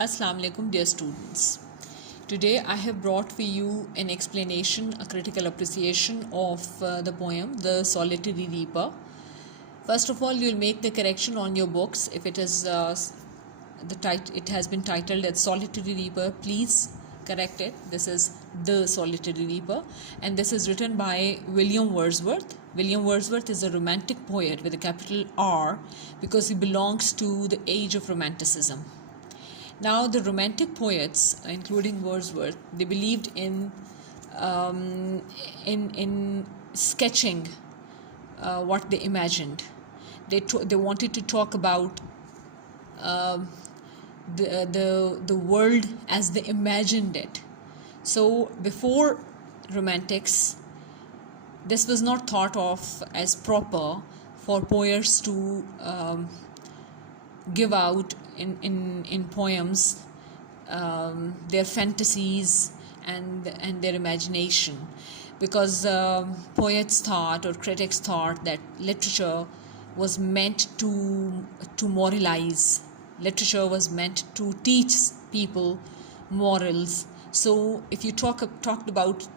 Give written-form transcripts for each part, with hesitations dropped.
Assalamu alaikum, dear students. Today I have brought for you an explanation, a critical appreciation of the poem The Solitary Reaper. First of all, you will make the correction on your books. If it is it has been titled as Solitary Reaper, please correct it. This is The Solitary Reaper, and this is written by William Wordsworth. William Wordsworth is a romantic poet with a capital R because he belongs to the age of Romanticism. Now, the Romantic poets, including Wordsworth, they believed in sketching what they imagined. They wanted to talk about the world as they imagined it. So before Romantics, this was not thought of as proper for poets to give out in poems their fantasies and their imagination, because poets thought, or critics thought, that literature was meant to moralize. Literature was meant to teach people morals. So if you talked about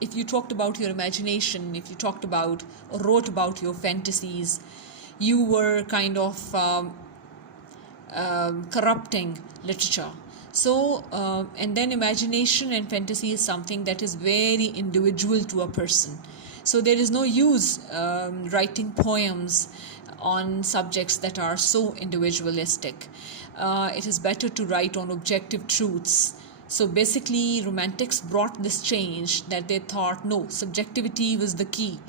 if you talked about your imagination, if you talked about or wrote about your fantasies, you were kind of corrupting literature. So and then imagination and fantasy is something that is very individual to a person. So there is no use writing poems on subjects that are so individualistic. It is better to write on objective truths. So basically, Romantics brought this change, that they thought, no, subjectivity was the key.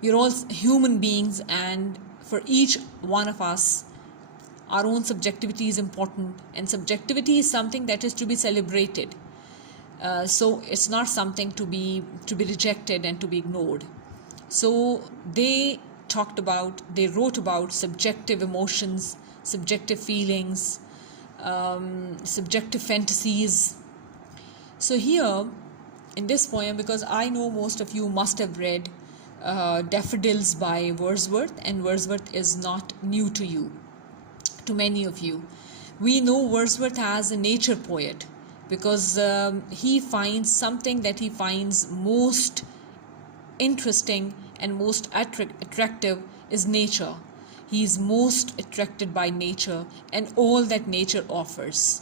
We're all human beings, and for each one of us, our own subjectivity is important, and subjectivity is something that is to be celebrated. So it's not something to be rejected and to be ignored. So they wrote about subjective emotions, subjective feelings, subjective fantasies. So here in this poem, because I know most of you must have read Daffodils by Wordsworth, and Wordsworth is not new to you, to many of you. We know Wordsworth as a nature poet because he finds something that he finds most interesting and most attractive is nature. He is most attracted by nature and all that nature offers.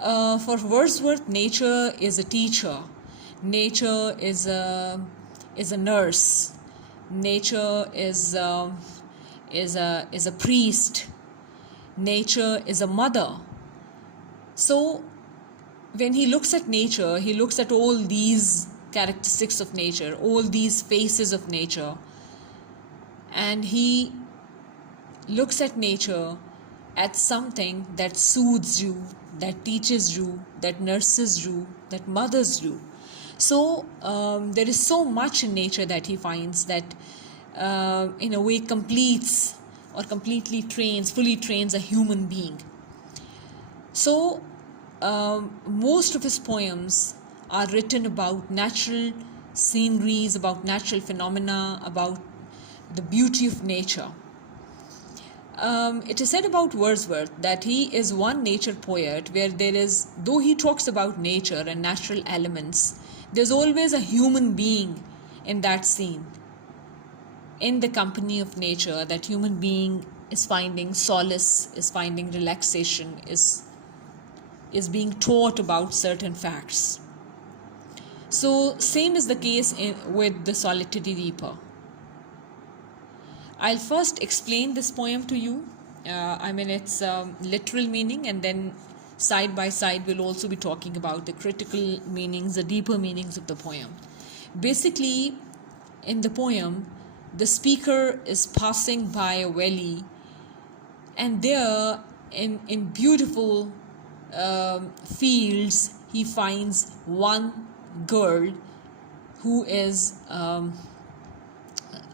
For Wordsworth, nature is a teacher. Nature is a nurse. Nature is a priest. Nature is a mother. So when he looks at nature, he looks at all these characteristics of nature, all these faces of nature, and he looks at nature as something that soothes you, that teaches you, that nurses you, that mothers you. So there is so much in nature that he finds that in a way completes or fully trains a human being. So most of his poems are written about natural sceneries, about natural phenomena, about the beauty of nature. It is said about Wordsworth that he is one nature poet where though he talks about nature and natural elements, there's always a human being in that scene. In the company of nature, that human being is finding solace, is finding relaxation, is being taught about certain facts. So same is the case with The Solitary Reaper. I'll first explain this poem to you. Its literal meaning, and then side by side we'll also be talking about the critical meanings, the deeper meanings of the poem. Basically, in the poem, the speaker is passing by a valley, and there in beautiful fields he finds one girl who is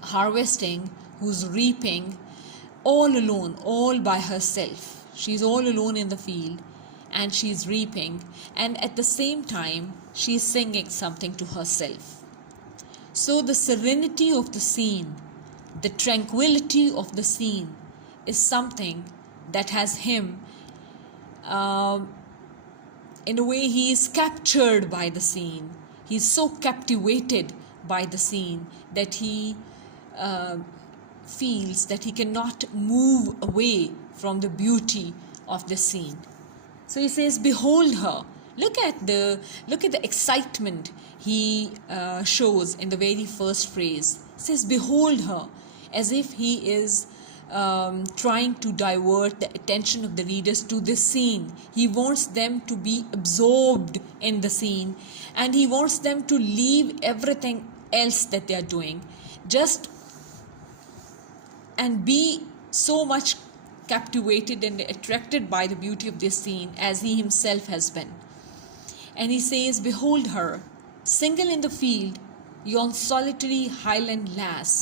harvesting, who's reaping, all alone, all by herself. She's all alone in the field and she's reaping, and at the same time she's singing something to herself. So the serenity of the scene, the tranquility of the scene is something that has him Um, in a way, he is captured by the scene. He's so captivated by the scene that he uh, feels that he cannot move away from the beauty of the scene. So he says, "Behold her." Look at the excitement he shows in the very first phrase. He says, "Behold her," as if he is trying to divert the attention of the readers to this scene. He wants them to be absorbed in the scene, and he wants them to leave everything else that they are doing, just and be so much captivated and attracted by the beauty of this scene as he himself has been. And he says, "Behold her, single in the field, yon solitary Highland lass."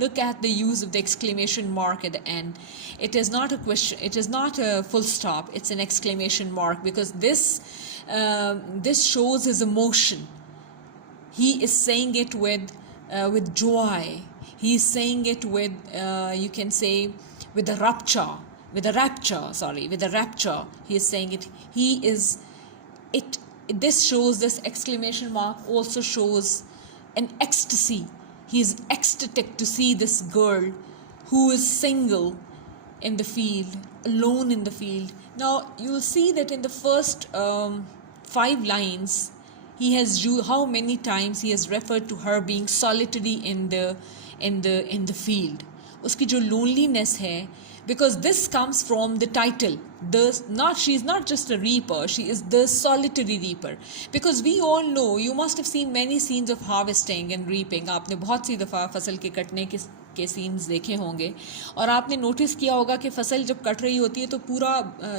Look at the use of the exclamation mark at the end. It is not a question, it is not a full stop, it's an exclamation mark, because this shows his emotion. He is saying it with joy. He is saying it with, you can say, with a rapture. With a rapture. He is saying it. He is, it. This shows, this exclamation mark also shows an ecstasy. He is ecstatic to see this girl who is single in the field, alone in the field. Now you will see that in the first 5 lines, he has how many times he has referred to her being solitary in the field. Uski jo loneliness hai, because this comes from the title. She is not just a reaper, she is the solitary reaper. Because we all know, you must have seen many scenes of harvesting and reaping. आपने बहुत सी दफ़ा फसल के कटने के scenes देखे होंगे, और आपने नोटिस किया होगा कि फसल जब कट रही होती है तो पूरा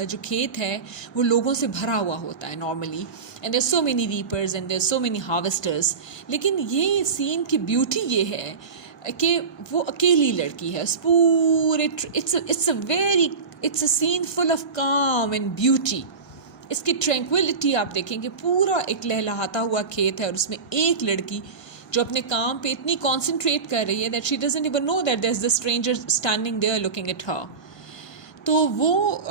जो खेत है वो लोगों से भरा हुआ होता है normally, and there so many reapers and there so many harvesters. लेकिन ये सीन की ब्यूटी ये है कि वो अकेली लड़की है. पूरे it's a scene full of calm and beauty. इसकी ट्रैंक्विलिटी आप देखेंगे, पूरा एक लहलहाता हुआ खेत है और उसमें एक लड़की जो अपने काम पे इतनी कॉन्सेंट्रेट कर रही है that she doesn't even know that there is the stranger standing there looking at her. तो वो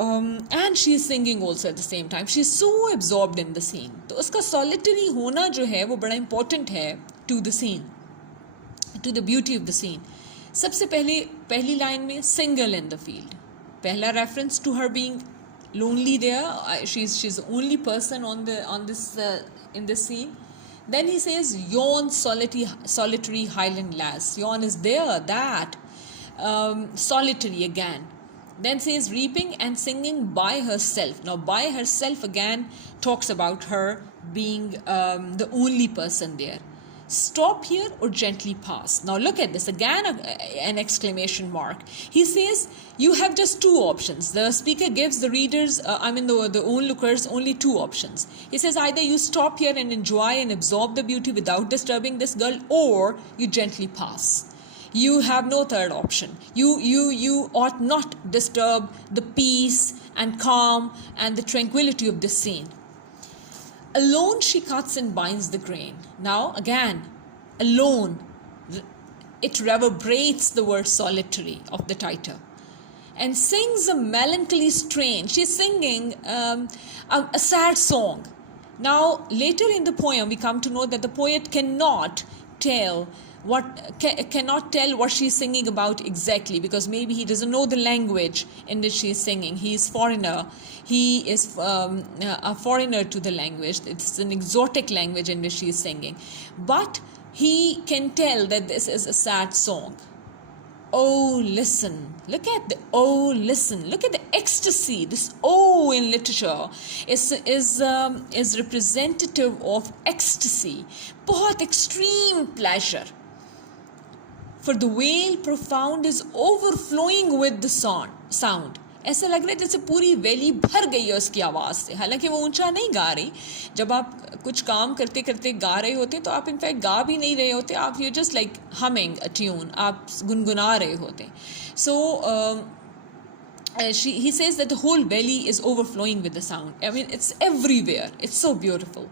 and she is singing also at the same time. She is so absorbed in the scene. तो उसका solitary होना जो है वो बड़ा important है to the scene, to the beauty of the scene. सबसे पहली लाइन में single in the field, पहला reference to her being lonely there. She's the only person on this in this scene. Then he says, "Yon solitary Highland lass." Yon is there, that solitary again. Then says reaping and singing by herself. Now by herself again talks about her being the only person there. Stop here or gently pass. Now look at this again, an exclamation mark. He says you have just 2 options. The speaker gives the readers, the onlookers, only 2 options. He says either you stop here and enjoy and absorb the beauty without disturbing this girl, or you gently pass. You have no third option. You ought not disturb the peace and calm and the tranquility of this scene. Alone she cuts and binds the grain. Now again, alone, it reverberates the word solitary of the title, and sings a melancholy strain. She's singing a sad song. Now later in the poem we come to know that the poet cannot tell what she's singing about exactly, because maybe he doesn't know the language in which she's singing. He is foreigner. He is a foreigner to the language. It's an exotic language in which she is singing. But he can tell that this is a sad song. Oh, listen. Look at the ecstasy. This oh in literature is representative of ecstasy. बहुत extreme pleasure. For the wail profound is overflowing with the sound. ऐसा लग रहा है जैसे पूरी valley भर गई है उसकी आवाज़ से. हालांकि वो ऊंचा नहीं गा रही. जब आप कुछ काम करते करते गा रहे होते तो आप इनफैक्ट गा भी नहीं रहे होते. आप you just like humming a tune, आप गुनगुना रहे होते. सो he says that the whole valley is overflowing with the sound. I mean, it's everywhere. It's so beautiful.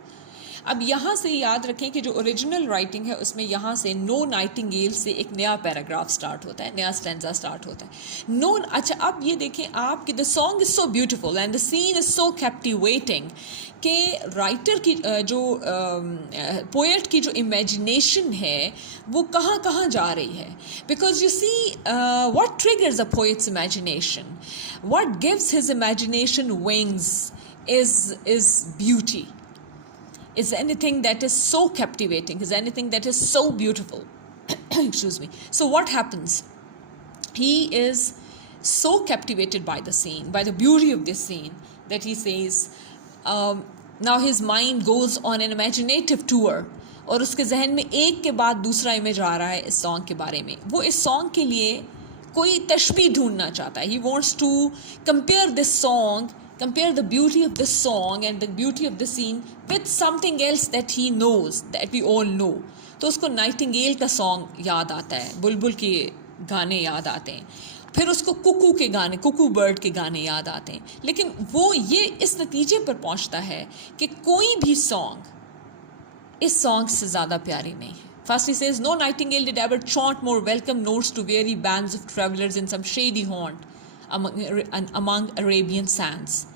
अब यहाँ से याद रखें कि जो ओरिजिनल राइटिंग है उसमें यहाँ से नो नाइटिंगेल से एक नया पैराग्राफ स्टार्ट होता है, नया स्टैंजा स्टार्ट होता है। नो, अच्छा अब ये देखें आप कि the song is so beautiful and the scene is so captivating कि राइटर की जो पोएट की जो इमेजिनेशन है वो कहाँ कहाँ जा रही है। Because you see what triggers a poets imagination, what gives his imagination wings is beauty, is anything that is so captivating, is anything that is so beautiful. Excuse me. So what happens? He is so captivated by the scene, by the beauty of this scene, that he says, now his mind goes on an imaginative tour, और उसके जहन में एक के बाद दूसरा image आ रहा है इस सॉन्ग के बारे में। वो इस सॉन्ग के लिए कोई तशबीह ढूंढना चाहता है। He wants to compare this song, compare the beauty of this song and the beauty of the scene with something else that he knows, that we all know. तो उसको नाइटिंगेल का सॉन्ग याद आता है, बुलबुल के गाने याद आते हैं, फिर उसको कुकू के गाने, कुकू बर्ड के गाने याद आते हैं। लेकिन वो ये इस नतीजे पर पहुंचता है कि कोई भी सॉन्ग इस सॉन्ग से ज़्यादा प्यारी नहीं है। First he says, no nightingale did ever chaunt more welcome notes to weary bands of travelers in some shady haunt among Arabian sands.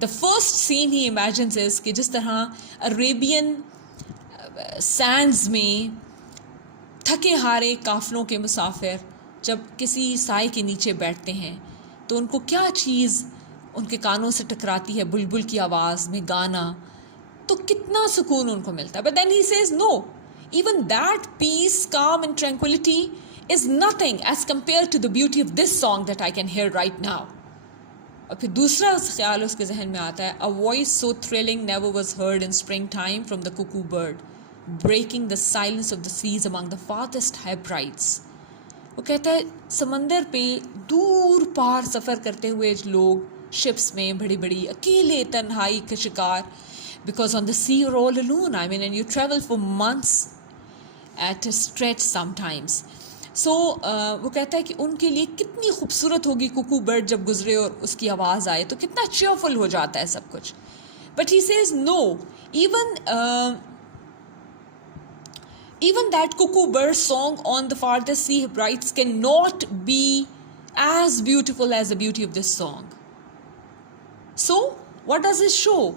The first scene he imagines is कि जिस तरह Arabian sands में थके हारे काफलों के मुसाफिर जब किसी साए के नीचे बैठते हैं तो उनको क्या चीज़ उनके कानों से टकराती है, बुलबुल की आवाज़ में गाना, तो कितना सुकून उनको मिलता है। But then he says, no, even that peace, calm and tranquility is nothing as compared to the beauty of this song that I can hear right now. और फिर दूसरा ख्याल उसके जहन में आता है, a voice so thrilling never was heard in springtime from the cuckoo bird, breaking the silence of the seas among the farthest Hebrides. वो कहता है समंदर पे दूर पार सफ़र करते हुए लोग शिप्स में बड़ी बड़ी अकेले तन्हाई का शिकार, because on the sea you're all alone, I mean, and you travel for months at a stretch sometimes. So वो कहता है कि उनके लिए कितनी खूबसूरत होगी कुकू बर्ड जब गुजरे और उसकी आवाज़ आए तो कितना cheerful हो जाता है सब कुछ। But he says no, even that cuckoo bird song on the farthest sea Hebrides cannot be as beautiful as the beauty of this song. So what does it show?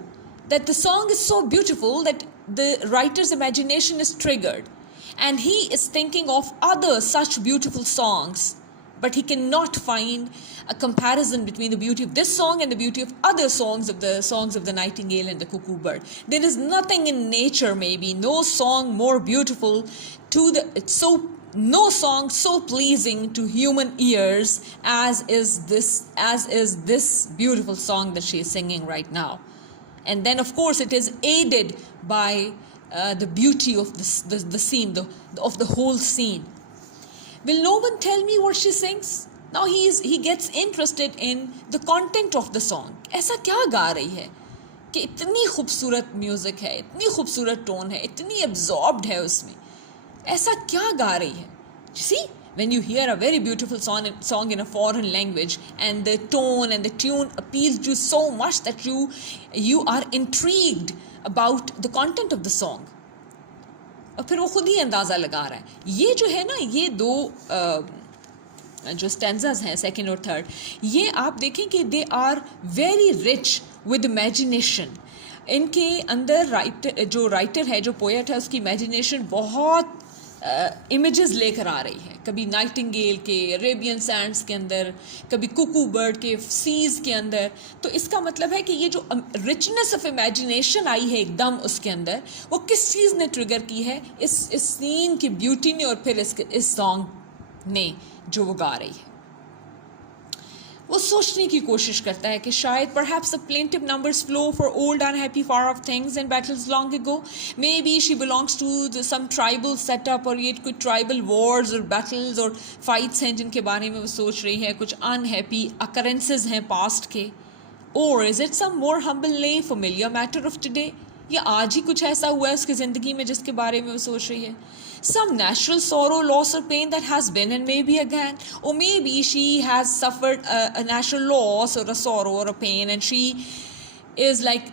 That the song is so beautiful that the writer's imagination is triggered and he is thinking of other such beautiful songs, but he cannot find a comparison between the beauty of this song and the beauty of other songs of the nightingale and the cuckoo bird. There is nothing in nature, maybe no song more beautiful no song so pleasing to human ears as is this beautiful song that she is singing right now. And then of course it is aided by the beauty of the scene, of the whole scene. Will no one tell me what she sings? Now he gets interested in the content of the song. ऐसा क्या गा रही है कि इतनी खूबसूरत music है, इतनी खूबसूरत टोन है, इतनी absorbed है उसमें, ऐसा क्या गा रही है? You see, when you hear a very beautiful song in a foreign language and the tone and the tune appeals to you so much that you are intrigued about the content of the song. और फिर वो खुद ही अंदाज़ा लगा रहा है। ये जो है ना, ये दो जो स्टैंजाज हैं सेकंड और थर्ड, ये आप देखें कि they are very rich with imagination. इनके अंदर जो राइटर है, जो पोएट है, उसकी इमेजिनेशन बहुत इमेजेस लेकर आ रही है, कभी नाइटिंगेल के अरेबियन सैंड्स के अंदर, कभी कुकू बर्ड के सीज़ के अंदर। तो इसका मतलब है कि ये जो रिचनेस ऑफ इमेजिनेशन आई है एकदम उसके अंदर, वो किस चीज़ ने ट्रिगर की है? इस सीन की ब्यूटी ने और फिर इस सॉन्ग ने जो वो गा रही है। वो सोचने की कोशिश करता है कि शायद perhaps the plaintive numbers flow for old unhappy far off things and battles long ago. Maybe she belongs to some tribal setup, और ये कोई tribal wars और battles और fights हैं जिनके बारे में वो सोच रही है, कुछ unhappy occurrences हैं past के। Or is it some more humble lay familiar matter of today? या आज ही कुछ ऐसा हुआ है उसकी ज़िंदगी में जिसके बारे में वो सोच रही है? Some natural sorrow, loss or pain that has been and maybe again, or maybe she has suffered a natural loss or a sorrow or a pain and she is like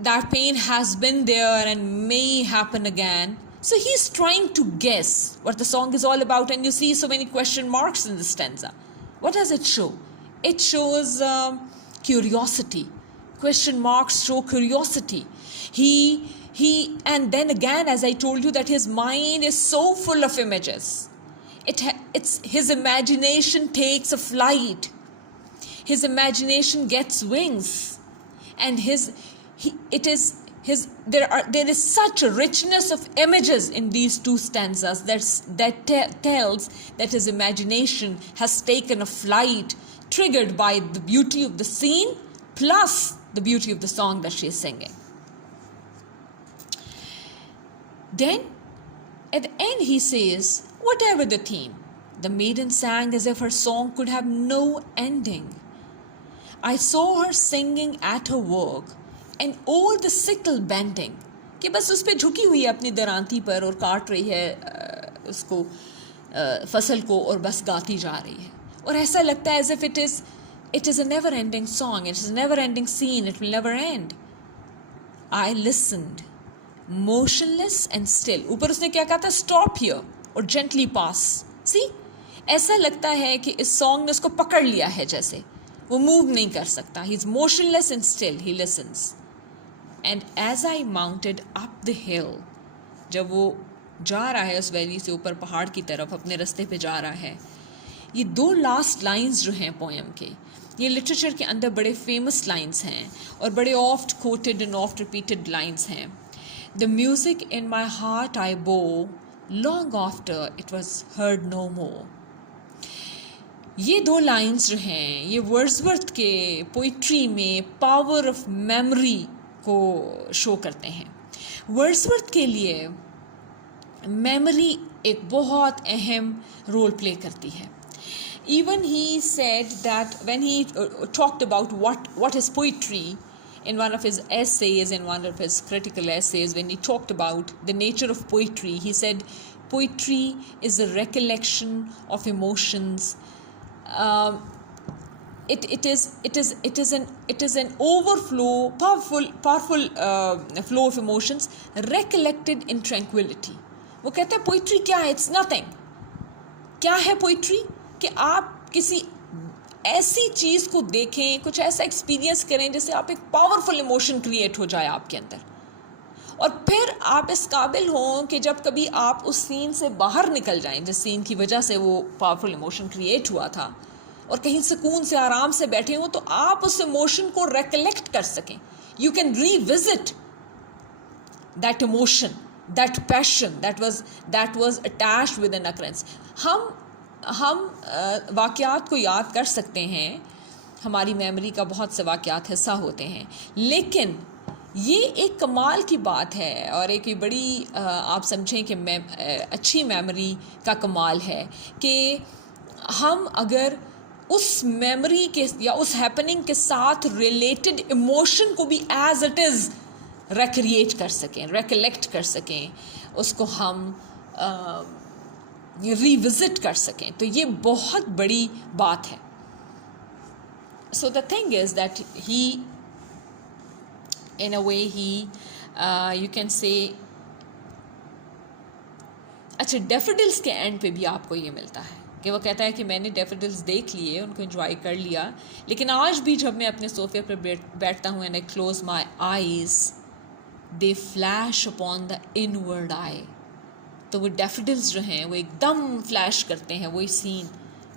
that pain has been there and may happen again. So he's trying to guess what the song is all about, and you see so many question marks in the stanza. What does it show? It shows curiosity. Question marks show curiosity. And then again, as I told you, that his mind is so full of images. It's his imagination takes a flight. His imagination gets wings, and there is such a richness of images in these two stanzas that tells that his imagination has taken a flight, triggered by the beauty of the scene plus the beauty of the song that she is singing. Then at the end he says, whatever the theme, the maiden sang as if her song could have no ending. I saw her singing at her work and over the sickle bending, कि बस उस पे झुकी हुई है अपनी दरांती पर और काट रही है उसको फसल को और बस गाती जा रही है. और ऐसा लगता है as if it is a never ending song, it is a never ending scene, it will never end. I listened, motionless and still. ऊपर उसने क्या कहा था? Stop here और gently pass. See, ऐसा लगता है कि इस song ने उसको पकड़ लिया है, जैसे वो move नहीं कर सकता. He's motionless and still, he listens. And as I mounted up the hill, जब वो जा रहा है उस वैली से ऊपर पहाड़ की तरफ अपने रास्ते पे जा रहा है, ये दो लास्ट लाइंस जो हैं पोएम के, ये लिटरेचर के अंदर बड़े फेमस लाइंस हैं और बड़े oft coated and oft repeated lines हैं. The music in my heart I bore, long after it was heard no more. ये दो लाइंस जो हैं ये वर्ड्सवर्थ के पोइट्री में पावर ऑफ मेमोरी को शो करते हैं. वर्ड्सवर्थ के लिए मेमोरी एक बहुत अहम रोल प्ले करती है. Even he said that when he talked about what is poetry in one of his essays, in one of his critical essays, when he talked about the nature of poetry, he said poetry is a recollection of emotions. It is an overflow, powerful flow of emotions recollected in tranquility. वो कहते हैं poetry क्या है? It's nothing. क्या है poetry? कि आप किसी ऐसी चीज़ को देखें, कुछ ऐसा एक्सपीरियंस करें जिससे आप एक पावरफुल इमोशन क्रिएट हो जाए आपके अंदर, और फिर आप इस काबिल हों कि जब कभी आप उस सीन से बाहर निकल जाएं जिस सीन की वजह से वो पावरफुल इमोशन क्रिएट हुआ था, और कहीं सुकून से आराम से बैठे हों, तो आप उस इमोशन को रिकलेक्ट कर सकें. You can revisit that emotion, that passion that was attached with an occurrence. हम वाक़यात को याद कर सकते हैं, हमारी मेमोरी का बहुत से वाक़यात हिस्सा होते हैं, लेकिन ये एक कमाल की बात है और एक बड़ी आप समझें कि अच्छी मेमोरी का कमाल है कि हम अगर उस मेमोरी के या उस हैपनिंग के साथ रिलेटेड इमोशन को भी एज इट इज़ रिक्रिएट कर सकें, रिकलेक्ट कर सकें, उसको हम रिविजिट कर सकें, तो ये बहुत बड़ी बात है. So the thing is that he in a way he you can say, अच्छा डैफोडिल्स के एंड पे भी आपको ये मिलता है कि वो कहता है कि मैंने डैफोडिल्स देख लिए, उनको एंजॉय कर लिया, लेकिन आज भी जब मैं अपने सोफे पर बैठता हूँ and I close my eyes they flash upon the inward आई. तो वो डैफोडिल्स जो हैं वो एकदम फ्लैश करते हैं वही सीन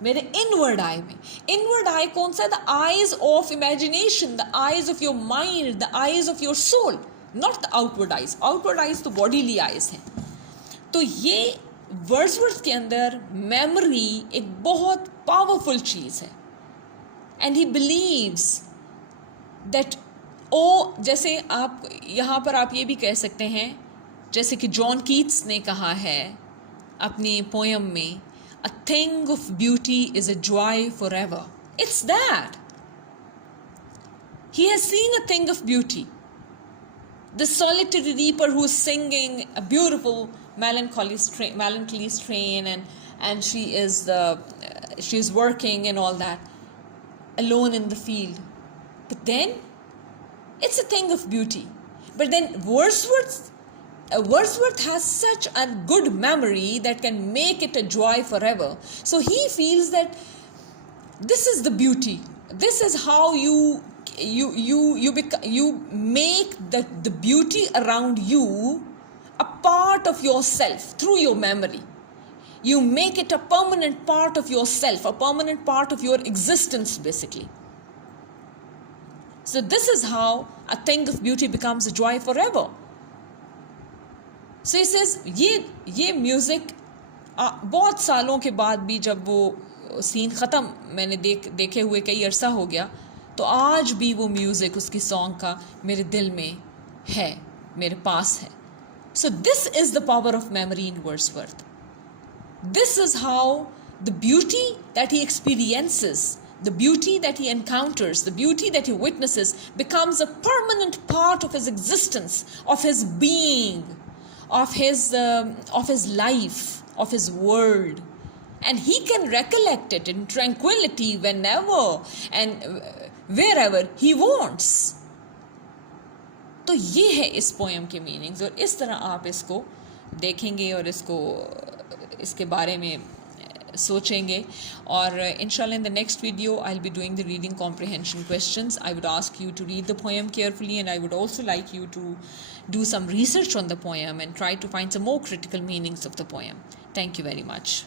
मेरे इनवर्ड आई में. इनवर्ड आई कौन सा है? The eyes of imagination, the eyes of your mind, the eyes of your soul, not the outward eyes. Outward eyes तो बॉडीली आईज हैं. तो ये वर्ड्सवर्थ के अंदर मेमोरी एक बहुत पावरफुल चीज़ है, एंड ही बिलीव्स दैट जैसे आप यहाँ पर आप ये भी कह सकते हैं, जैसे कि जॉन कीट्स ने कहा है अपनी पोएम में, a thing of beauty is a joy forever. It's that. He has seen a thing of beauty. The solitary reaper who's singing a beautiful melancholy strain, and she is working and all that, alone in the field. But then, it's a thing of beauty. But then Wordsworth has such a good memory that can make it a joy forever. So he feels that this is the beauty. This is how you make the beauty around you a part of yourself through your memory. You make it a permanent part of yourself, a permanent part of your existence, basically. So this is how a thing of beauty becomes a joy forever. So he says, ये music बहुत सालों के बाद भी जब वो scene ख़त्म मैंने देखे हुए कई अरसा हो गया, तो आज भी वो म्यूज़िक उसकी सॉन्ग का मेरे दिल में है, मेरे पास है. So this is the power of memory in Wordsworth. This is how the beauty that he experiences, the beauty that he encounters, the beauty that he witnesses becomes a permanent part of his existence, of his being, of his life, of his world. And he can recollect it in tranquility whenever and wherever he wants. तो ये है इस poem के meanings, और इस तरह आप इसको देखेंगे और इसके बारे में सोचेंगे. और inshallah in the next video I'll be doing the reading comprehension questions. I would ask you to read the poem carefully, and I would also like you to do some research on the poem and try to find some more critical meanings of the poem. Thank you very much.